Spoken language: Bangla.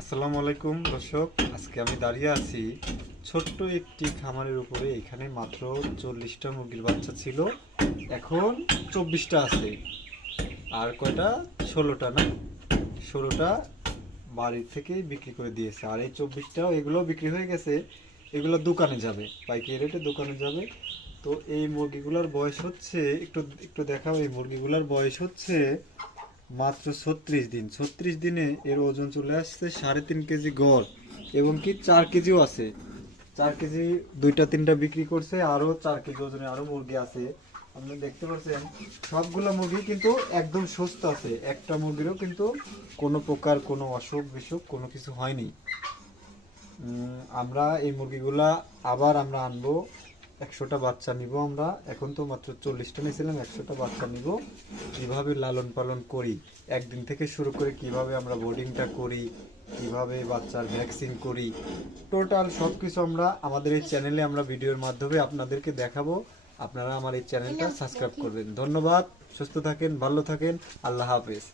আসসালামু আলাইকুম দর্শক, আজকে আমি দাঁড়িয়ে আছি ছোট্ট একটি খামারের উপরে। এখানে মাত্র 40টা মুরগির বাচ্চা ছিল, এখন 24টা আছে। আর কয়টা? 16টা না, 16টা বাড়ির থেকেই বিক্রি করে দিয়েছে। আর এই 24টাও এগুলো বিক্রি হয়ে গেছে, এগুলো দোকানে যাবে, পাইকারি রেটে দোকানে যাবে। তো এই মুরগিগুলোর বয়স হচ্ছে, একটু একটু দেখাও, এই মুরগিগুলোর বয়স হচ্ছে মাত্র 36 দিন। 36 দিনে এর ওজন চলে আসছে 3.5 কেজি গড়, এবং কি 4 কেজিও আছে। 4 কেজি, দুইটা তিনটা বিক্রি করছে, আরো 4 কেজি ওজনে আরো মুরগি আছে। আপনি দেখতে পাচ্ছেন সবগুলা মুরগি কিন্তু একদম সুস্থ আছে, একটা মুরগিরও কিন্তু কোনো প্রকার কোনো অসুখ বিসুখ কোনো কিছু হয়নি। আমরা এই মুরগিগুলা আবার আমরা আনবো, 100টা বাচ্চা নিব আমরা। এখন তো মাত্র 40টা নিয়েছিলাম, 100টা বাচ্চা নিব। কিভাবে লালন পালন করি, একদিন থেকে শুরু করে কিভাবে আমরা বোর্ডিংটা করি, কিভাবে বাচ্চার ভ্যাকসিন করি, টোটাল সব কিছু আমরা আমাদের এই চ্যানেলে আমরা ভিডিওর মাধ্যমে আপনাদেরকে দেখাবো। আপনারা আমার এই চ্যানেলটা সাবস্ক্রাইব করবেন। ধন্যবাদ, সুস্থ থাকেন, ভালো থাকেন, আল্লাহ হাফেজ।